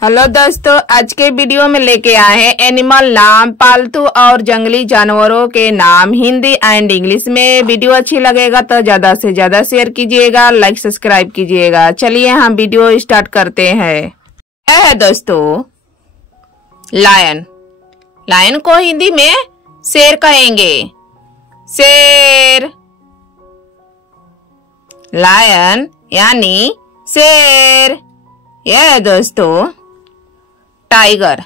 Hello दोस्तों, आज के वीडियो में लेके आए हैं एनिमल नाम, पालतू और जंगली जानवरों के नाम हिंदी एंड इंग्लिश में। वीडियो अच्छी लगेगा तो ज्यादा से ज्यादा शेयर कीजिएगा, लाइक सब्सक्राइब कीजिएगा। चलिए हम वीडियो स्टार्ट करते हैं। यह है दोस्तों लायन। लायन को हिंदी में शेर कहेंगे। शेर, लायन यानी शेर। यह है दोस्तों टाइगर।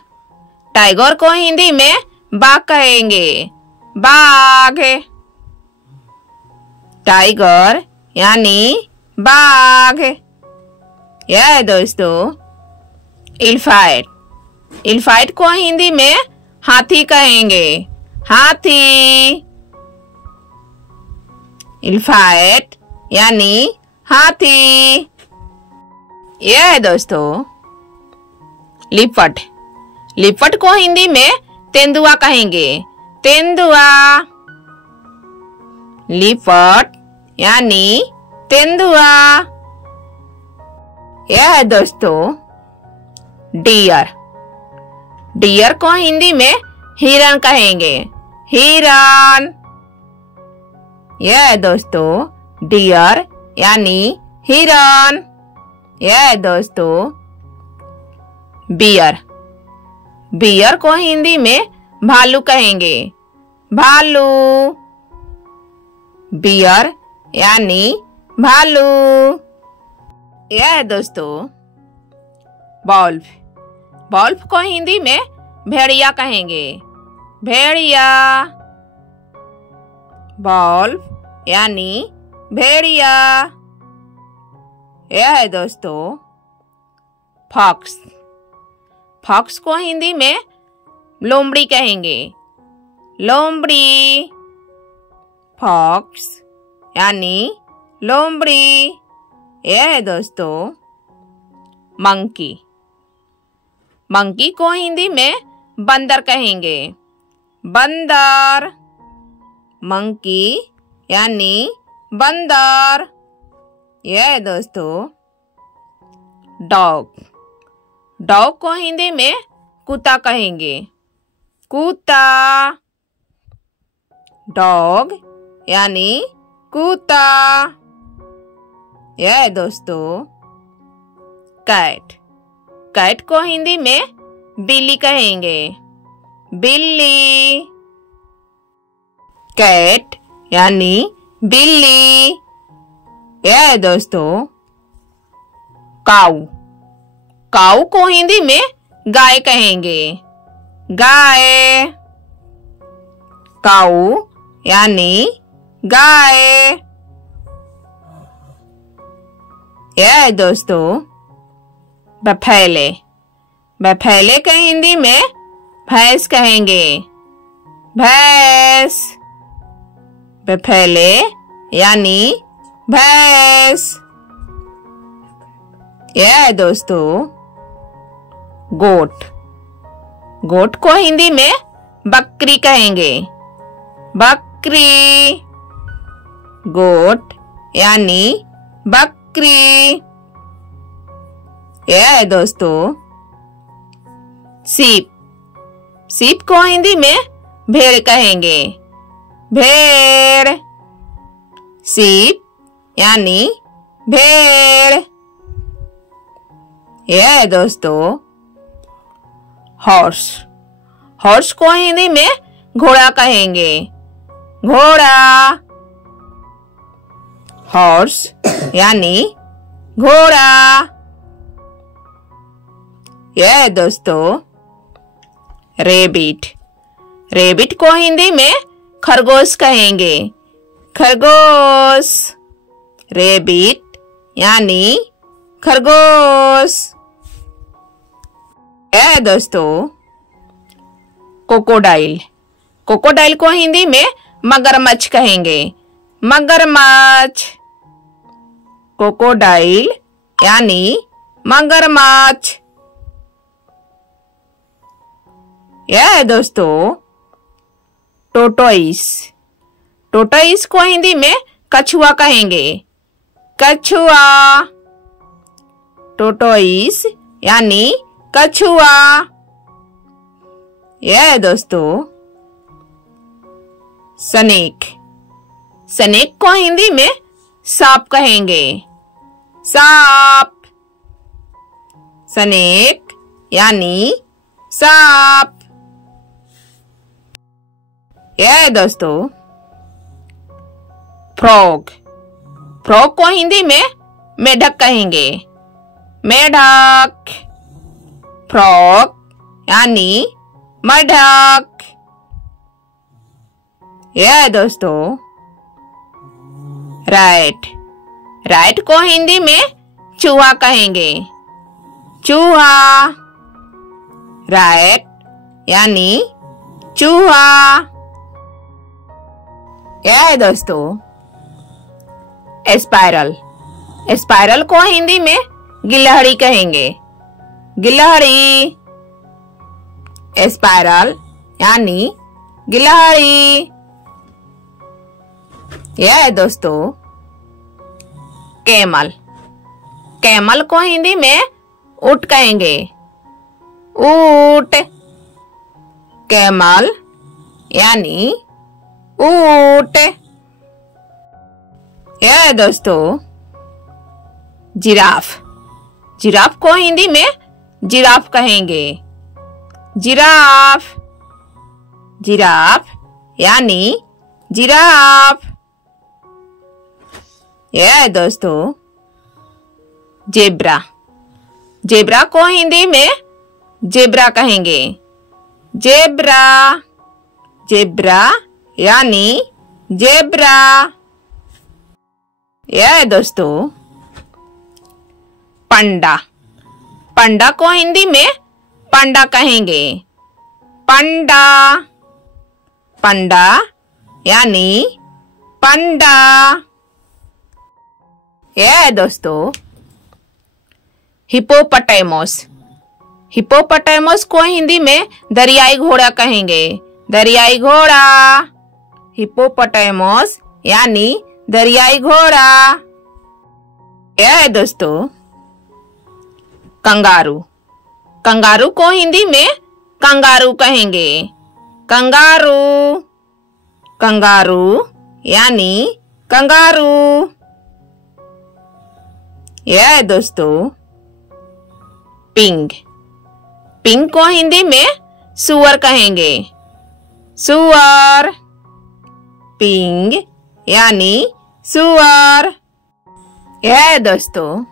टाइगर को हिंदी में बाघ कहेंगे। बाघ, टाइगर यानी बाघ। यह है दोस्तों एलिफेंट। एलिफेंट को हिंदी में हाथी कहेंगे। हाथी, एलिफेंट यानी हाथी। यह है दोस्तों लिपट। लिपट को हिंदी में तेंदुआ कहेंगे। तेंदुआ, लिपट यानी तेंदुआ। यह है दोस्तों डियर। डियर को हिंदी में हिरन कहेंगे। हिरन, यह है दोस्तों डियर यानी हिरन। यह है दोस्तों बियर। बियर को हिंदी में भालू कहेंगे। भालू, बियर यानी भालू। यह है दोस्तों वॉल्फ। वॉल्फ को हिंदी में भेड़िया कहेंगे। भेड़िया, वॉल्फ यानी भेड़िया। यह है दोस्तों फॉक्स। फॉक्स को हिंदी में लोमड़ी कहेंगे। लोमड़ी, फॉक्स यानी लोमड़ी। यह है दोस्तों मंकी। मंकी को हिंदी में बंदर कहेंगे। बंदर, मंकी यानी बंदर। यह है दोस्तों डॉग। डॉग को हिंदी में कुत्ता कहेंगे। कुत्ता, डॉग यानी कुत्ता। यह है दोस्तों कैट। कैट को हिंदी में बिल्ली कहेंगे। बिल्ली, कैट यानी बिल्ली। यह है दोस्तों काऊ। काऊ को हिंदी में गाय कहेंगे। गाय, काऊ यानी गाय। यह है दोस्तों बफेले। बफेले के हिंदी में भैंस कहेंगे। भैंस, बफेले यानी भैंस। यह है दोस्तों गोट। गोट को हिंदी में बकरी कहेंगे। बकरी, गोट यानी बकरी। यह है दोस्तों सीप। सीप को हिंदी में भेड़ कहेंगे। भेड़, सीप यानी भेड़। यह है दोस्तों हॉर्स। हॉर्स को हिंदी में घोड़ा कहेंगे। घोड़ा, हॉर्स यानी घोड़ा। यह है दोस्तों रेबिट। रेबिट को हिंदी में खरगोश कहेंगे। खरगोश, रेबिट यानी खरगोश। यह है दोस्तों क्रोकोडाइल। क्रोकोडाइल को हिंदी में मगरमच्छ कहेंगे। मगरमच्छ, क्रोकोडाइल यानी मगरमच्छ। यह है दोस्तों टोटोइस। टोटोइस को हिंदी में कछुआ कहेंगे। कछुआ, टोटोइस यानी कछुआ। यह है दोस्तों स्नेक। स्नेक को हिंदी में सांप कहेंगे। सांप। स्नेक यानी सांप। यह है दोस्तों फ्रॉग। फ्रॉग को हिंदी में मेढक कहेंगे। मेढक। फ्रॉग यानी मेढक। यह है दोस्तों रैट। रैट को हिंदी में चूहा कहेंगे। चूहा। रैट यानी चूहा। यह है दोस्तों स्पाइरल। स्पाइरल को हिंदी में गिलहरी कहेंगे। गिलहरी। स्पाइरल यानी गिलहरी। यह है दोस्तों कैमल। कैमल को हिंदी में ऊंट कहेंगे। ऊंट। कैमल यानी ऊंट। यह है दोस्तों जिराफ। जिराफ को हिंदी में जिराफ कहेंगे। जिराफ। जिराफ यानी जिराफ। यह है दोस्तों जेब्रा। जेब्रा को हिंदी में जेब्रा कहेंगे। जेब्रा। जेब्रा यानी जेब्रा। यह है दोस्तों पंडा। पंडा को हिंदी में पंडा कहेंगे। पंडा। पंडा यानी पंडा। यह है दोस्तों हिप्पोपोटामस। हिप्पोपोटामस को हिंदी में दरियाई घोड़ा कहेंगे। दरियाई घोड़ा। हिप्पोपोटामस यानी दरियाई घोड़ा। यह है दोस्तों कंगारू। कंगारू को हिंदी में कंगारू कहेंगे। कंगारू। कंगारू यानी कंगारू। यह है दोस्तों पिंग। पिंग को हिंदी में सुअर कहेंगे। सुअर। पिंग यानी सुअर। यह है दोस्तों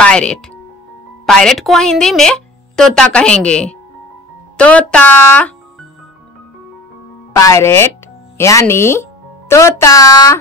पायरेट। पायरेट को हिंदी में तोता कहेंगे। तोता। पायरेट यानी तोता।